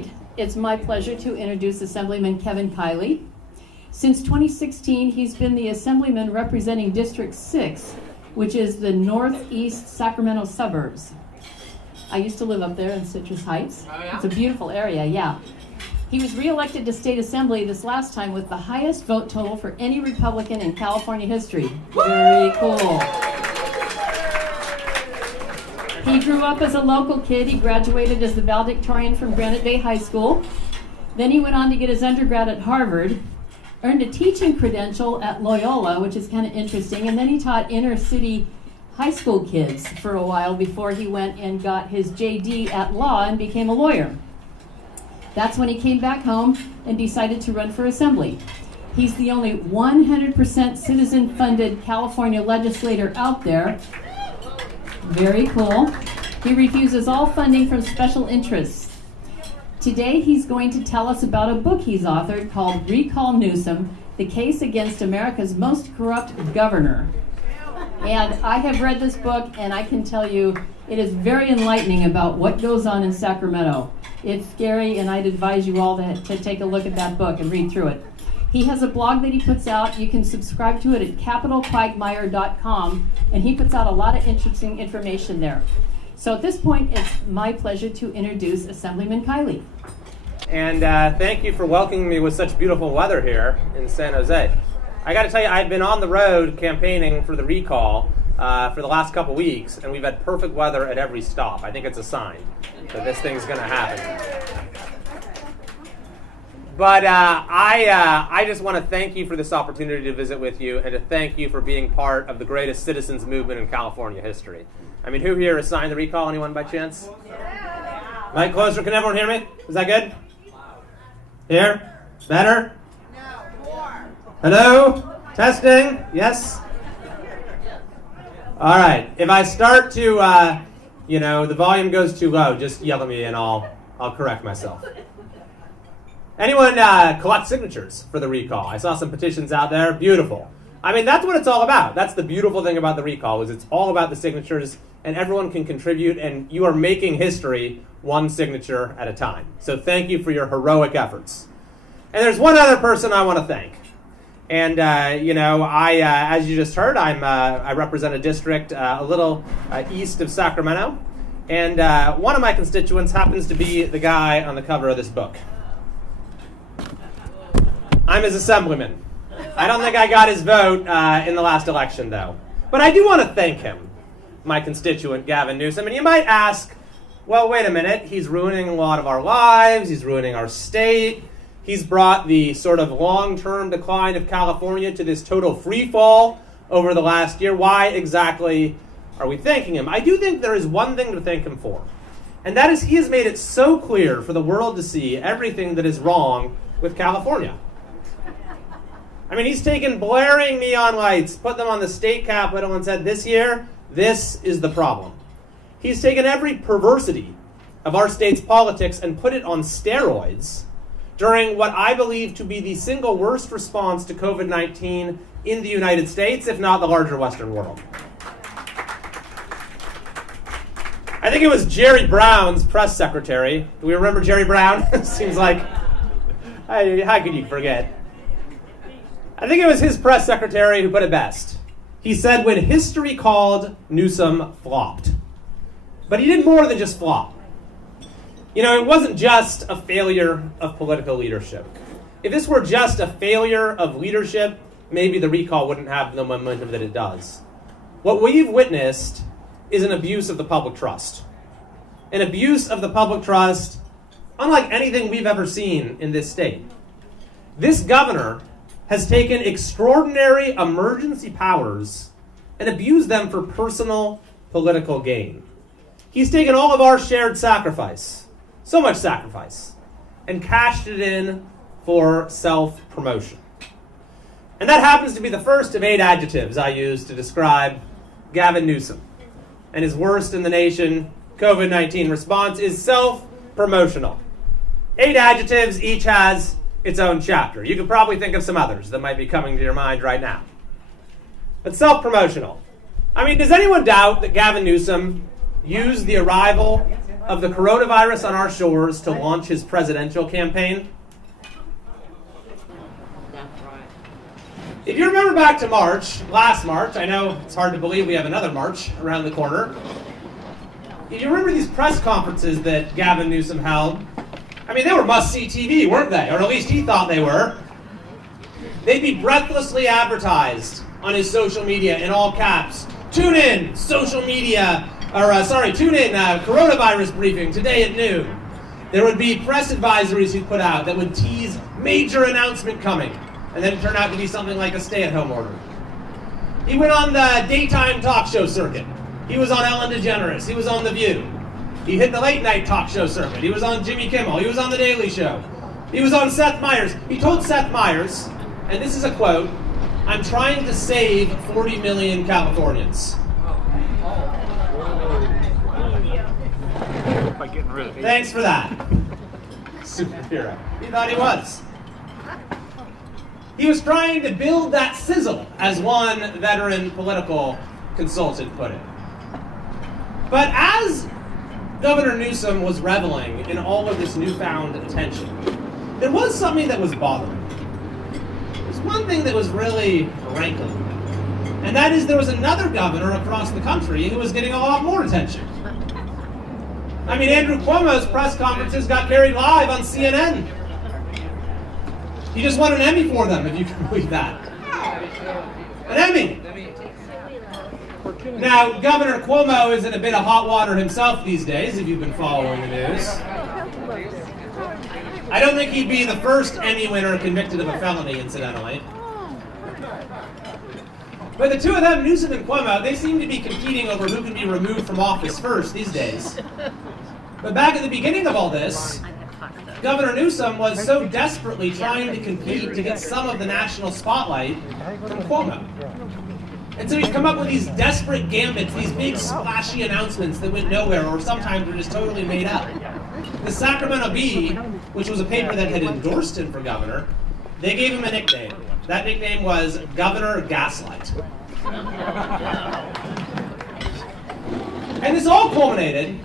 point, it's my pleasure to introduce Assemblyman Kevin Kiley. Since 2016, he's been the Assemblyman representing District 6, which is the northeast Sacramento suburbs. I used to live up there in Citrus Heights. Oh, yeah? It's a beautiful area, yeah. He was reelected to state assembly this last time with the highest vote total for any Republican in California history. Very cool. He grew up as a local kid. He graduated as the valedictorian from Granite Bay High School. Then he went on to get his undergrad at Harvard, earned a teaching credential at Loyola, which is kind of interesting, and then he taught inner city high school kids for a while before he went and got his JD at law and became a lawyer. That's when he came back home and decided to run for assembly. He's the only 100% citizen-funded California legislator out there. Very cool. He refuses all funding from special interests. Today he's going to tell us about a book he's authored called Recall NEWSOM, The Case Against America's Most Corrupt Governor. And I have read this book, and I can tell you it is very enlightening about what goes on in Sacramento. It's scary, and I'd advise you all to take a look at that book and read through it. He has a blog that he puts out. You can subscribe to it at capitalquagmire.com, and he puts out a lot of interesting information there. So at this point, it's my pleasure to introduce Assemblyman Kiley. And thank you for welcoming me with such beautiful weather here in San Jose. I got to tell you, I've been on the road campaigning for the recall for the last couple weeks, and we've had perfect weather at every stop. I think it's a sign that this thing's going to happen. But I just want to thank you for this opportunity to visit with you and to thank you for being part of the greatest citizens movement in California history. I mean, who here has signed the recall? Anyone by chance? Mic closer. Can everyone hear me? Is that good? Here? Better? No, more. Hello? Testing? Yes? All right. If I start to, the volume goes too low, just yell at me and I'll correct myself. Anyone collect signatures for the recall? I saw some petitions out there. Beautiful. I mean, that's what it's all about. That's the beautiful thing about the recall, is it's all about the signatures, and everyone can contribute, and you are making history one signature at a time. So thank you for your heroic efforts. And there's one other person I want to thank. And, as you just heard, I represent a district a little east of Sacramento. And one of my constituents happens to be the guy on the cover of this book. I'm his assemblyman. I don't think I got his vote in the last election, though. But I do want to thank him, my constituent, Gavin Newsom. And you might ask, well, wait a minute. He's ruining a lot of our lives. He's ruining our state. He's brought the sort of long-term decline of California to this total free fall over the last year. Why exactly are we thanking him? I do think there is one thing to thank him for. And that is he has made it so clear for the world to see everything that is wrong with California. I mean, he's taken blaring neon lights, put them on the state capitol, and said, this year, this is the problem. He's taken every perversity of our state's politics and put it on steroids during what I believe to be the single worst response to COVID-19 in the United States, if not the larger Western world. I think it was Jerry Brown's press secretary. Do we remember Jerry Brown? Seems like, how could you forget? I think it was his press secretary who put it best. He said, when history called, Newsom flopped. But he did more than just flop. You know, it wasn't just a failure of political leadership. If this were just a failure of leadership, maybe the recall wouldn't have the momentum that it does. What we've witnessed is an abuse of the public trust. An abuse of the public trust unlike anything we've ever seen in this state. This governor has taken extraordinary emergency powers and abused them for personal political gain. He's taken all of our shared sacrifice, so much sacrifice, and cashed it in for self-promotion. And that happens to be the first of 8 adjectives I use to describe Gavin Newsom. And his worst in the nation COVID-19 response is self-promotional. 8 adjectives, each has its own chapter. You could probably think of some others that might be coming to your mind right now. But self-promotional. I mean, does anyone doubt that Gavin Newsom used the arrival of the coronavirus on our shores to launch his presidential campaign? If you remember back to March, last March, I know it's hard to believe we have another March around the corner. If you remember these press conferences that Gavin Newsom held, I mean, they were must-see TV, weren't they? Or at least he thought they were. They'd be breathlessly advertised on his social media in all caps. Tune in, social media, tune in, coronavirus briefing today at noon. There would be press advisories he'd put out that would tease major announcement coming, and then it turned out to be something like a stay-at-home order. He went on the daytime talk show circuit. He was on Ellen DeGeneres. He was on The View. He hit the late-night talk show circuit. He was on Jimmy Kimmel. He was on The Daily Show. He was on Seth Meyers. He told Seth Meyers, and this is a quote, "I'm trying to save 40 million Californians." By getting rid of it. Thanks for that. Superhero. He thought he was. He was trying to build that sizzle, as one veteran political consultant put it. But as Governor Newsom was reveling in all of this newfound attention, there was something that was bothering him. There's one thing that was really rankling him, and that is there was another governor across the country who was getting a lot more attention. I mean, Andrew Cuomo's press conferences got carried live on CNN. He just won an Emmy for them, if you can believe that. An Emmy! Now, Governor Cuomo is in a bit of hot water himself these days, if you've been following the news. I don't think he'd be the first Emmy winner convicted of a felony, incidentally. But the two of them, Newsom and Cuomo, they seem to be competing over who can be removed from office first these days. But back at the beginning of all this, Governor Newsom was so desperately trying to compete to get some of the national spotlight from Cuomo. And so he'd come up with these desperate gambits, these big splashy announcements that went nowhere or sometimes were just totally made up. The Sacramento Bee, which was a paper that had endorsed him for governor, they gave him a nickname. That nickname was Governor Gaslight. And this all culminated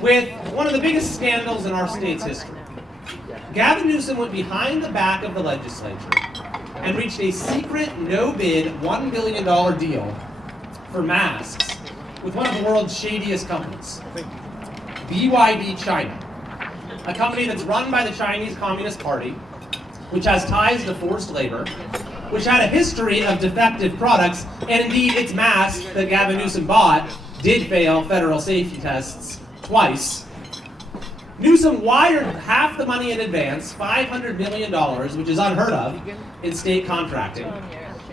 with one of the biggest scandals in our state's history. Gavin Newsom went behind the back of the legislature and reached a secret, no-bid, $1 billion deal for masks with one of the world's shadiest companies, BYD China, a company that's run by the Chinese Communist Party, which has ties to forced labor, which had a history of defective products, and indeed its mask that Gavin Newsom bought did fail federal safety tests twice. Newsom wired half the money in advance, $500 million, which is unheard of in state contracting,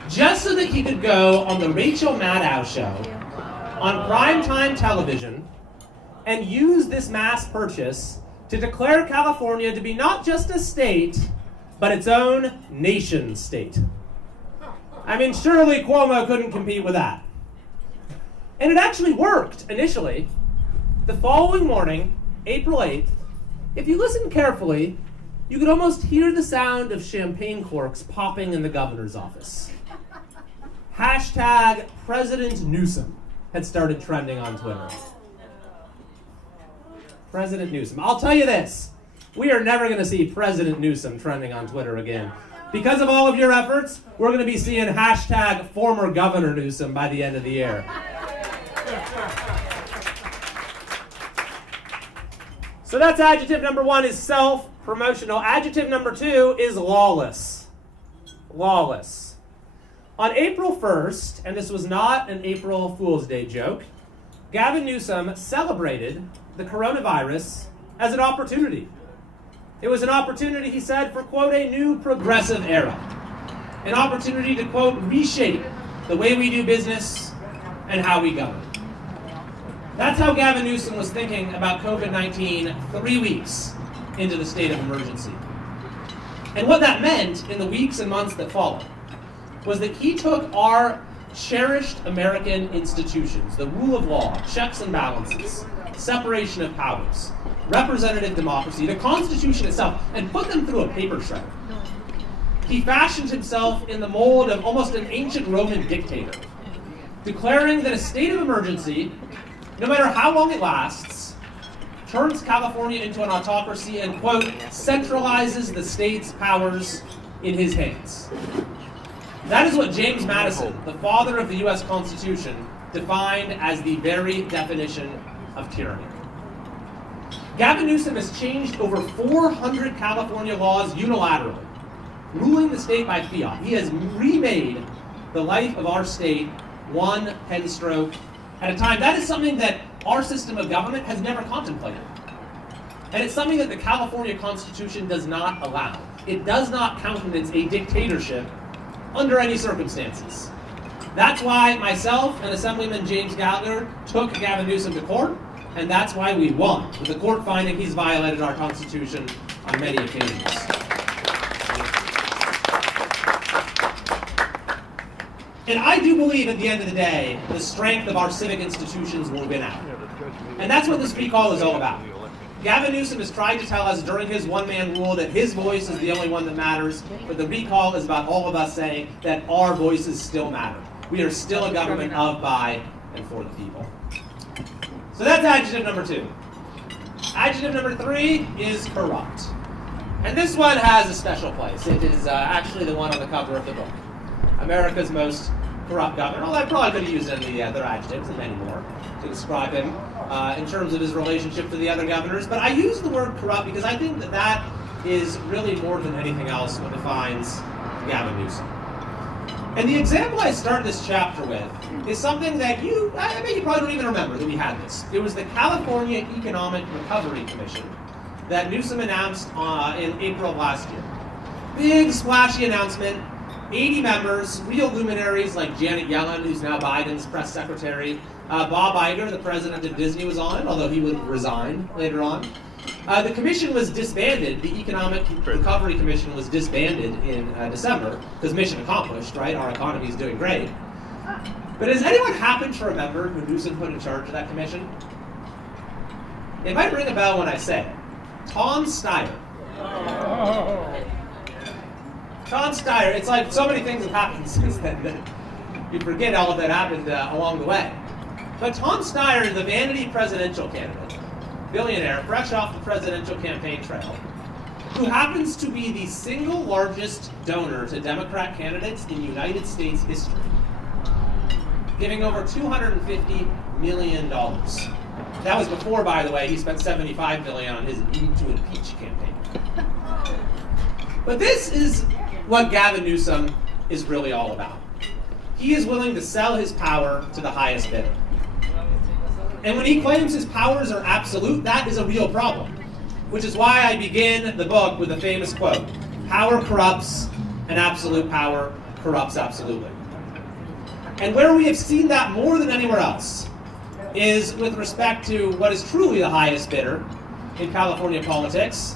just so that he could go on the Rachel Maddow show on primetime television and use this mass purchase to declare California to be not just a state, but its own nation state. I mean, surely Cuomo couldn't compete with that. And it actually worked initially. The following morning, April 8th, if you listen carefully, you could almost hear the sound of champagne corks popping in the governor's office. Hashtag President Newsom had started trending on Twitter. President Newsom. I'll tell you this, we are never going to see President Newsom trending on Twitter again. Because of all of your efforts, we're going to be seeing hashtag former Governor Newsom by the end of the year. So that's adjective number one, is self-promotional. Adjective number two is lawless. Lawless. On April 1st, and this was not an April Fool's Day joke, Gavin Newsom celebrated the coronavirus as an opportunity. It was an opportunity, he said, for, quote, a new progressive era. An opportunity to, quote, reshape the way we do business and how we govern. That's how Gavin Newsom was thinking about COVID-19 3 weeks into the state of emergency. And what that meant in the weeks and months that followed was that he took our cherished American institutions, the rule of law, checks and balances, separation of powers, representative democracy, the Constitution itself, and put them through a paper shredder. He fashioned himself in the mold of almost an ancient Roman dictator, declaring that a state of emergency, no matter how long it lasts, turns California into an autocracy and, quote, centralizes the state's powers in his hands. That is what James Madison, the father of the U.S. Constitution, defined as the very definition of tyranny. Gavin Newsom has changed over 400 California laws unilaterally, ruling the state by fiat. He has remade the life of our state one pen stroke at a time. That is something that our system of government has never contemplated. And it's something that the California Constitution does not allow. It does not countenance a dictatorship under any circumstances. That's why myself and Assemblyman James Gallagher took Gavin Newsom to court, and that's why we won, with the court finding he's violated our Constitution on many occasions. And I do believe at the end of the day, the strength of our civic institutions will win out. And that's what this recall is all about. Gavin Newsom has tried to tell us during his one-man rule that his voice is the only one that matters, but the recall is about all of us saying that our voices still matter. We are still a government of, by, and for the people. So that's adjective number 2. Adjective number 3 is corrupt. And this one has a special place. It is actually the one on the cover of the book. America's most corrupt governor. Although I probably could have used any of the other adjectives and many more to describe him in terms of his relationship to the other governors. But I use the word corrupt because I think that that is really more than anything else what defines Gavin Newsom. And the example I start this chapter with is something that I bet you probably don't even remember that we had this. It was the California Economic Recovery Commission that Newsom announced in April of last year. Big, splashy announcement. 80 members, real luminaries like Janet Yellen, who's now Biden's press secretary. Bob Iger, the president of Disney, was on it, although he would resign later on. The commission was disbanded. The Economic Recovery Commission was disbanded in December, because mission accomplished, right? Our economy is doing great. But has anyone happened to remember who Newsom put in charge of that commission? It might ring a bell when I say it. Tom Steyer. Tom Steyer, it's like so many things have happened since then that you forget all of that happened along the way. But Tom Steyer, the vanity presidential candidate, billionaire, fresh off the presidential campaign trail, who happens to be the single largest donor to Democrat candidates in United States history, giving over $250 million. That was before, by the way, he spent $75 million on his Need to Impeach campaign. But this is what Gavin Newsom is really all about. He is willing to sell his power to the highest bidder. And when he claims his powers are absolute, that is a real problem. Which is why I begin the book with a famous quote: "Power corrupts, and absolute power corrupts absolutely." And where we have seen that more than anywhere else is with respect to what is truly the highest bidder in California politics,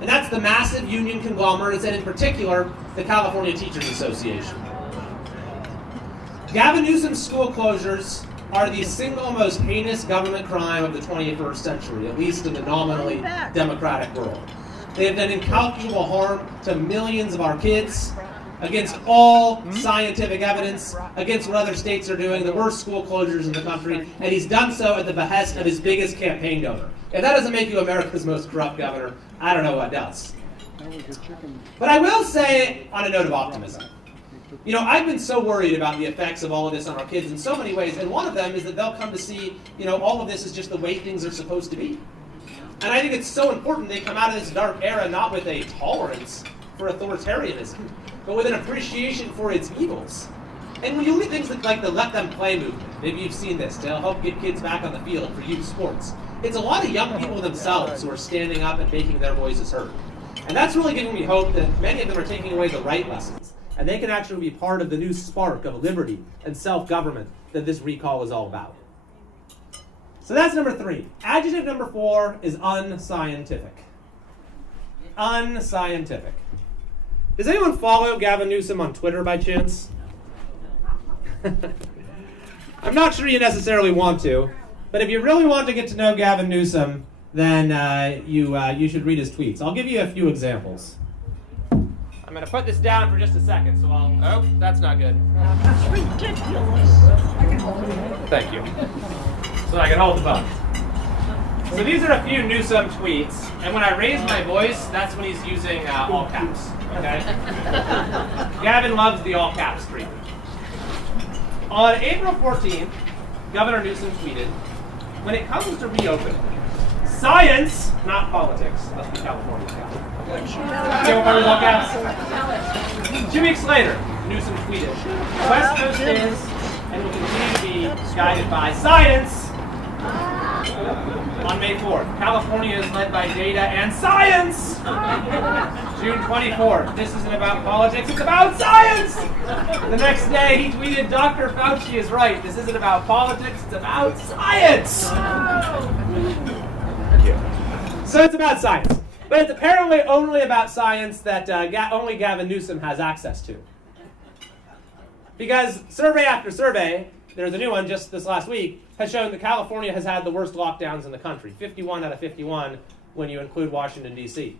and that's the massive union conglomerates, and in particular, the California Teachers Association. Gavin Newsom's school closures are the single most heinous government crime of the 21st century, at least in the nominally democratic world. They have done incalculable harm to millions of our kids, against all scientific evidence, against what other states are doing, the worst school closures in the country, and he's done so at the behest of his biggest campaign donor. If that doesn't make you America's most corrupt governor, I don't know what does. But I will say, on a note of optimism, you know, I've been so worried about the effects of all of this on our kids in so many ways, and one of them is that they'll come to see, you know, all of this is just the way things are supposed to be. And I think it's so important they come out of this dark era not with a tolerance for authoritarianism, but with an appreciation for its evils. And when you look at things like the Let Them Play movement, maybe you've seen this, to help get kids back on the field for youth sports, it's a lot of young people themselves who are standing up and making their voices heard. And that's really giving me hope that many of them are taking away the right lessons, and they can actually be part of the new spark of liberty and self-government that this recall is all about. So that's number 3. Adjective number 4 is unscientific. Unscientific. Does anyone follow Gavin Newsom on Twitter by chance? I'm not sure you necessarily want to, but if you really want to get to know Gavin Newsom, then you should read his tweets. I'll give you a few examples. I'm going to put this down for just a second, so oh, that's not good. That's ridiculous. Thank you. So I can hold the button. So these are a few NEWSOM tweets, and when I raise my voice, that's when he's using all caps, okay? Gavin loves the all caps treatment. On April 14th, Governor Newsom tweeted, "When it comes to reopening, science, not politics," must be California. Okay, we'll cover all caps. 2 weeks later, Newsom tweeted, "The West Coast is and will continue to be guided by science." On May 4th, California is led by data and science. June 24th, this isn't about politics, it's about science. The next day, he tweeted, "Dr. Fauci is right. This isn't about politics, it's about science." So it's about science. But it's apparently only about science that only Gavin Newsom has access to. Because survey after survey, there's a new one just this last week, has shown that California has had the worst lockdowns in the country. 51 out of 51 when you include Washington, D.C.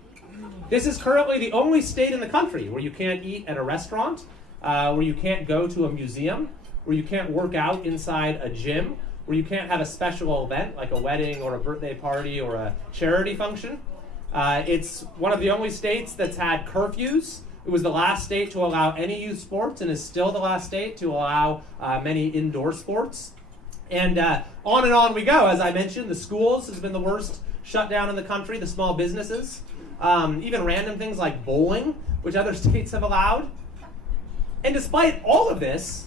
This is currently the only state in the country where you can't eat at a restaurant, where you can't go to a museum, where you can't work out inside a gym, where you can't have a special event like a wedding or a birthday party or a charity function. It's one of the only states that's had curfews. It was the last state to allow any youth sports and is still the last state to allow many indoor sports. And on we go. As I mentioned, the schools has been the worst shutdown in the country, the small businesses, even random things like bowling, which other states have allowed. And despite all of this,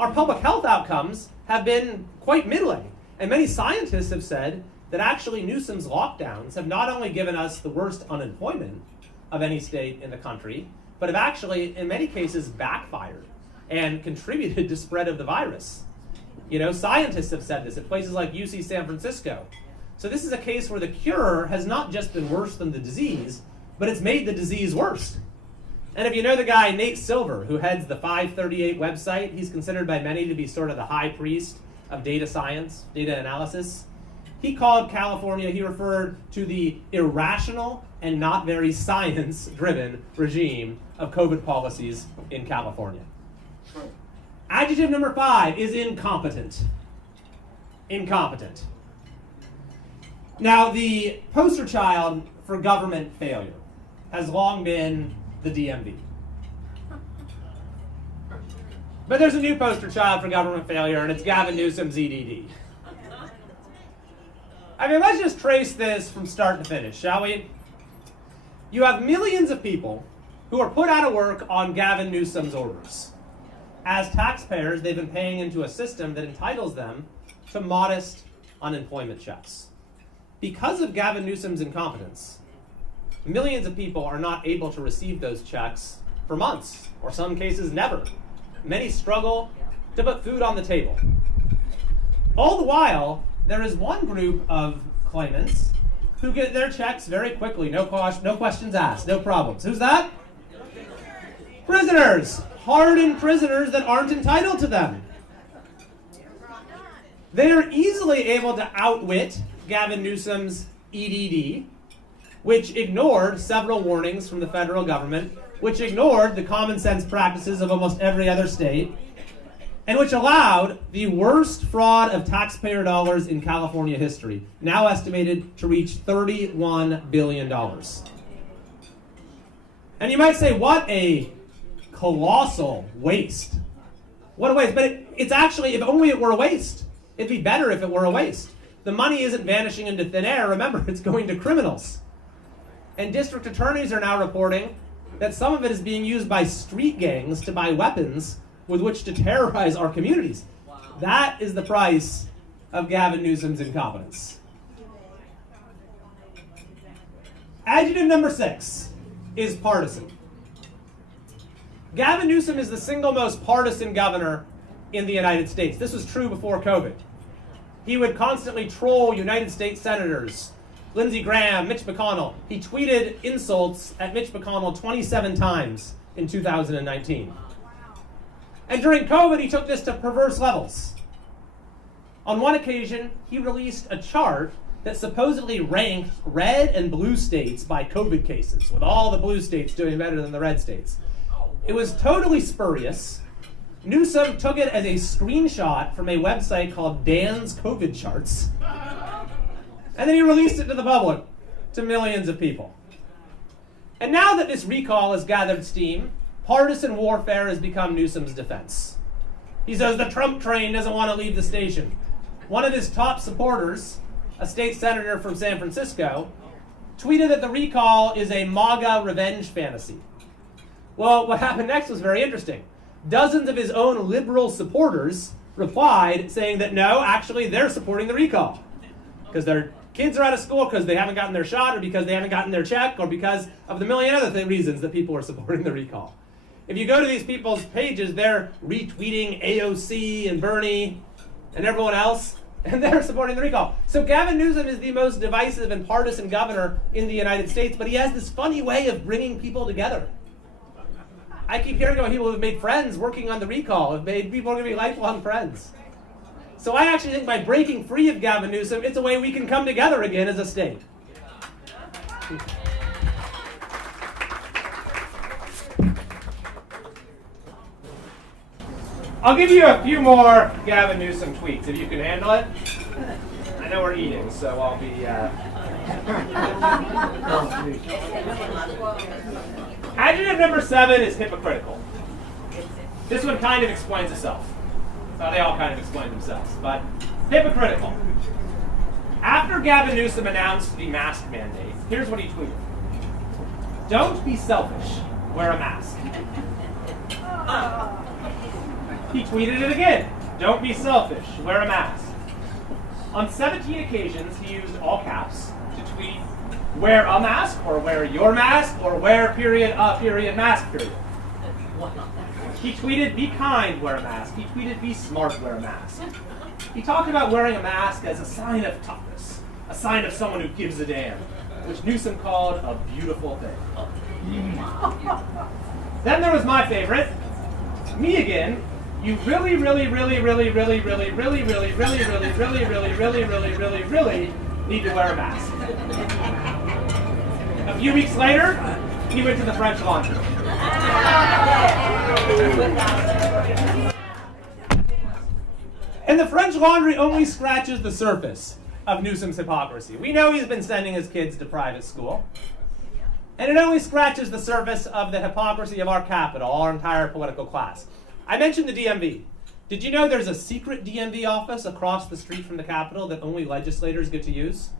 our public health outcomes have been quite middling. And many scientists have said that actually Newsom's lockdowns have not only given us the worst unemployment of any state in the country, but have actually, in many cases, backfired and contributed to spread of the virus. You know, scientists have said this at places like UC San Francisco. So this is a case where the cure has not just been worse than the disease, but it's made the disease worse. And if you know the guy Nate Silver, who heads the 538 website, he's considered by many to be sort of the high priest of data science, data analysis. He called California, he referred to the irrational and not very science-driven regime of COVID policies in California. Adjective number 5 is incompetent. Incompetent. Now, the poster child for government failure has long been the DMV. But there's a new poster child for government failure, and it's Gavin Newsom's EDD. I mean, let's just trace this from start to finish, shall we? You have millions of people who are put out of work on Gavin Newsom's orders. As taxpayers, they've been paying into a system that entitles them to modest unemployment checks. Because of Gavin Newsom's incompetence, millions of people are not able to receive those checks for months, or some cases never. Many struggle to put food on the table. All the while, there is one group of claimants who get their checks very quickly, no questions asked, no problems. Who's that? Prisoners, hardened prisoners that aren't entitled to them. They are easily able to outwit Gavin Newsom's EDD, which ignored several warnings from the federal government, which ignored the common sense practices of almost every other state, and which allowed the worst fraud of taxpayer dollars in California history, now estimated to reach $31 billion. And you might say, what a colossal waste. What a waste. But it's actually, if only it were a waste. It'd be better if it were a waste. The money isn't vanishing into thin air. Remember, it's going to criminals. And district attorneys are now reporting that some of it is being used by street gangs to buy weapons with which to terrorize our communities. Wow. That is the price of Gavin Newsom's incompetence. Adjective number 6 is partisan. Gavin Newsom is the single most partisan governor in the United States. This was true before COVID. He would constantly troll United States senators, Lindsey Graham, Mitch McConnell. He tweeted insults at Mitch McConnell 27 times in 2019. And during COVID, he took this to perverse levels. On one occasion, he released a chart that supposedly ranked red and blue states by COVID cases, with all the blue states doing better than the red states. It was totally spurious. Newsom took it as a screenshot from a website called Dan's COVID Charts. And then he released it to the public, to millions of people. And now that this recall has gathered steam, partisan warfare has become Newsom's defense. He says the Trump train doesn't want to leave the station. One of his top supporters, a state senator from San Francisco, tweeted that the recall is a MAGA revenge fantasy. Well, what happened next was very interesting. Dozens of his own liberal supporters replied saying that no, actually they're supporting the recall because their kids are out of school because they haven't gotten their shot or because they haven't gotten their check or because of the million other reasons that people are supporting the recall. If you go to these people's pages, they're retweeting AOC and Bernie and everyone else, and they're supporting the recall. So Gavin Newsom is the most divisive and partisan governor in the United States, but he has this funny way of bringing people together. I keep hearing about people who have made friends working on the recall, have made people going to be lifelong friends. So I actually think by breaking free of Gavin Newsom, it's a way we can come together again as a state. I'll give you a few more Gavin Newsom tweets, if you can handle it. I know we're eating, so I'll be... Adjective number 7 is hypocritical. This one kind of explains itself. So they all kind of explain themselves, but hypocritical. After Gavin Newsom announced the mask mandate, here's what he tweeted. Don't be selfish, wear a mask. He tweeted it again. Don't be selfish, wear a mask. On 17 occasions, he used all caps to tweet, wear a mask, or wear your mask, or wear period, mask, period. He tweeted, be kind, wear a mask. He tweeted, be smart, wear a mask. He talked about wearing a mask as a sign of toughness, a sign of someone who gives a damn, which Newsom called a beautiful thing. Then there was my favorite, me again. You really, really, really, really, really, really, really, really, really, really, really, really, really, really, really, really need to wear a mask. A few weeks later, he went to the French Laundry. And the French Laundry only scratches the surface of Newsom's hypocrisy. We know he's been sending his kids to private school. And it only scratches the surface of the hypocrisy of our capital, our entire political class. I mentioned the DMV. Did you know there's a secret DMV office across the street from the Capitol that only legislators get to use?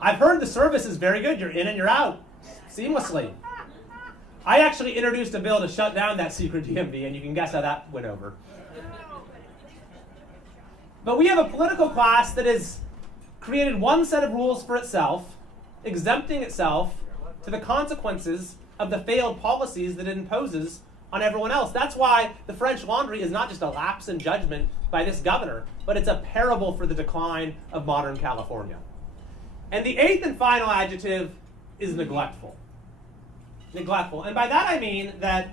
I've heard the service is very good. You're in and you're out seamlessly. I actually introduced a bill to shut down that secret DMV, and you can guess how that went over. But we have a political class that has created one set of rules for itself, exempting itself to the consequences of the failed policies that it imposes on everyone else. That's why the French Laundry is not just a lapse in judgment by this governor, but it's a parable for the decline of modern California. And the 8th and final adjective is neglectful. Neglectful. And by that I mean that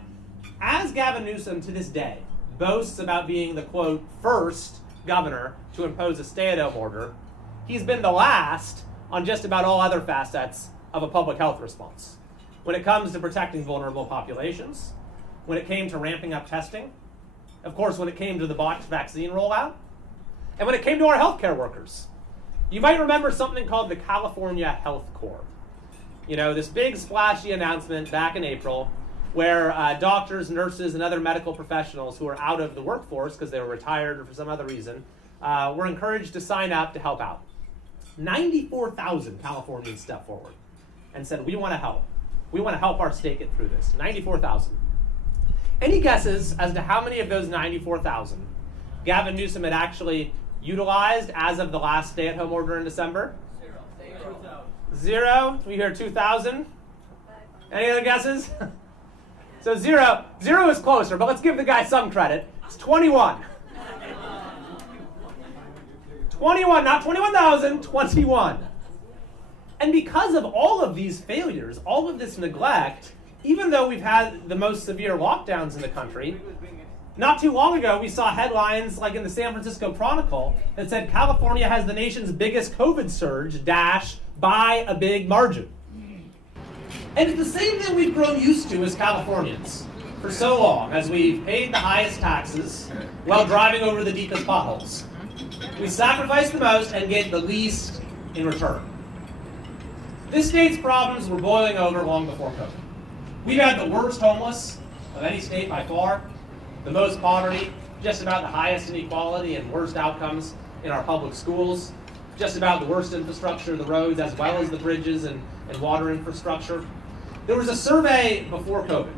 as Gavin Newsom to this day boasts about being the, quote, first governor to impose a stay-at-home order, he's been the last on just about all other facets of a public health response. When it comes to protecting vulnerable populations, when it came to ramping up testing, of course, when it came to the botched vaccine rollout, and when it came to our healthcare workers. You might remember something called the California Health Corps. You know, this big splashy announcement back in April where doctors, nurses, and other medical professionals who are out of the workforce because they were retired or for some other reason were encouraged to sign up to help out. 94,000 Californians stepped forward and said, we want to help. We want to help our state get through this. 94,000. Any guesses as to how many of those 94,000 Gavin Newsom had actually utilized as of the last stay-at-home order in December? Zero. We hear 2,000. Any other guesses? So zero is closer, but let's give the guy some credit. It's 21. 21, not 21,000, 21. And because of all of these failures, all of this neglect, even though we've had the most severe lockdowns in the country, not too long ago we saw headlines like in the San Francisco Chronicle that said California has the nation's biggest COVID surge, by a big margin. And it's the same thing we've grown used to as Californians for so long, as we've paid the highest taxes while driving over the deepest potholes. We sacrifice the most and get the least in return. This state's problems were boiling over long before COVID. We've had the worst homeless of any state by far, the most poverty, just about the highest inequality and worst outcomes in our public schools, just about the worst infrastructure, the roads as well as the bridges and water infrastructure. There was a survey before COVID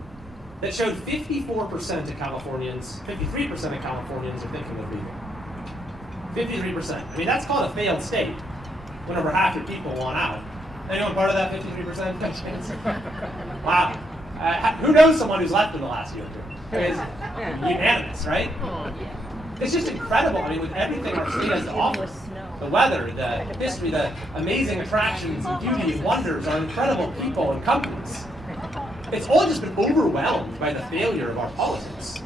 that showed 54% of Californians, 53% of Californians are thinking of leaving. 53%. I mean, that's called a failed state when over half your people want out. Anyone part of that 53%? Wow. Who knows someone who's left in the last year or two? It's unanimous, right? It's just incredible. I mean, with everything our state has to offer, the weather, the history, the amazing attractions and beauty and wonders, our incredible people and companies. It's all just been overwhelmed by the failure of our politics.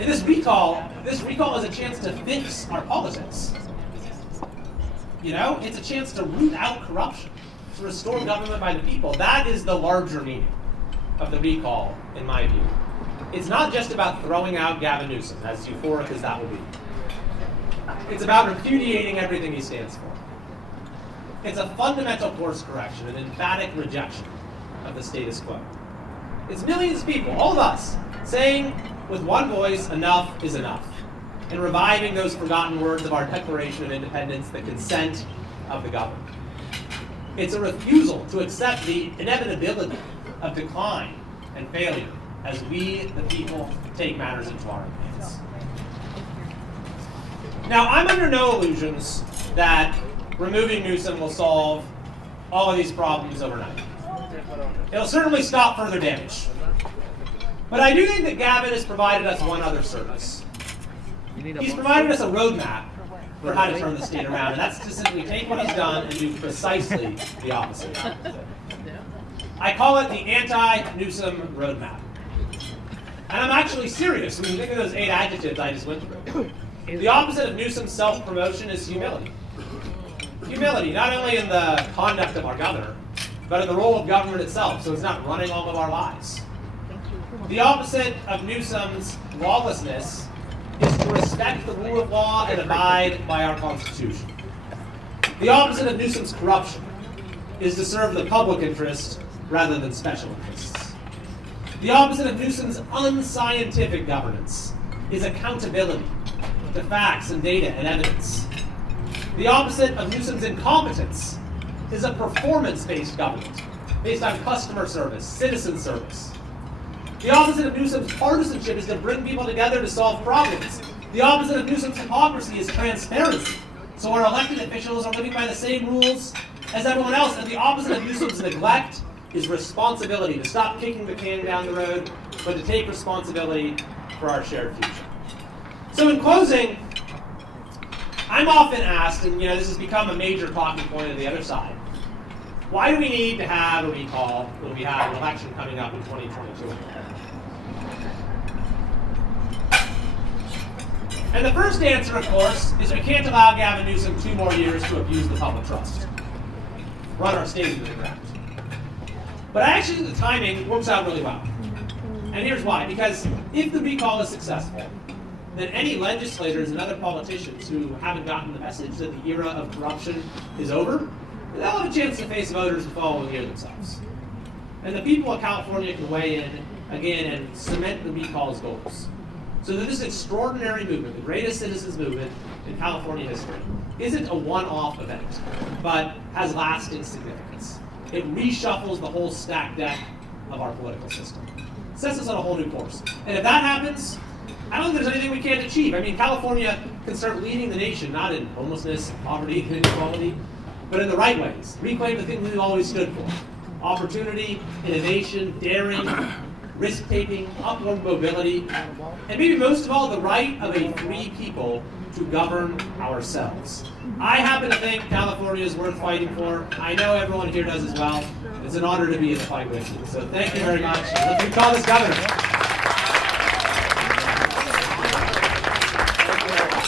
And this recall is a chance to fix our politics. You know, it's a chance to root out corruption, to restore government by the people. That is the larger meaning of the recall, in my view. It's not just about throwing out Gavin Newsom, as euphoric as that will be. It's about repudiating everything he stands for. It's a fundamental course correction, an emphatic rejection of the status quo. It's millions of people, all of us, saying with one voice, enough is enough, and reviving those forgotten words of our Declaration of Independence, the consent of the governed. It's a refusal to accept the inevitability of decline and failure as we, the people, take matters into our own hands. Now, I'm under no illusions that removing Newsom will solve all of these problems overnight. It'll certainly stop further damage. But I do think that Gavin has provided us one other service. He's provided us a roadmap for how to turn the state around, and that's to simply take what he's done and do precisely the opposite. I call it the anti-Newsom roadmap. And I'm actually serious when you think of those 8 adjectives I just went through. The opposite of Newsom's self-promotion is humility. Humility, not only in the conduct of our governor, but in the role of government itself, so it's not running all of our lives. The opposite of Newsom's lawlessness is to respect the rule of law and abide by our Constitution. The opposite of Newsom's corruption is to serve the public interest rather than special interests. The opposite of Newsom's unscientific governance is accountability to facts and data and evidence. The opposite of Newsom's incompetence is a performance-based government based on customer service, citizen service. The opposite of Newsom's partisanship is to bring people together to solve problems. The opposite of Newsom's hypocrisy is transparency, so our elected officials are living by the same rules as everyone else. And the opposite of Newsom's neglect is responsibility, to stop kicking the can down the road, but to take responsibility for our shared future. So in closing, I'm often asked, and this has become a major talking point of the other side, why do we need to have a recall when we have an election coming up in 2022? And the first answer, of course, is we can't allow Gavin Newsom 2 more years to abuse the public trust, run our state into the ground. But actually, the timing works out really well. And here's why. Because if the recall is successful, then any legislators and other politicians who haven't gotten the message that the era of corruption is over, they'll have a chance to face voters the following year themselves. And the people of California can weigh in again and cement the recall's goals. So that this extraordinary movement, the greatest citizens movement in California history, isn't a one-off event, but has lasting significance. It reshuffles the whole stacked deck of our political system. It sets us on a whole new course. And if that happens, I don't think there's anything we can't achieve. I mean, California can start leading the nation, not in homelessness, poverty, and inequality, but in the right ways. Reclaim the things we've always stood for. Opportunity, innovation, daring, risk-taking, upward mobility, and maybe most of all, the right of a free people to govern ourselves. I happen to think California is worth fighting for. I know everyone here does as well. It's an honor to be in the fight with you. So thank you very much. Let's recall this governor.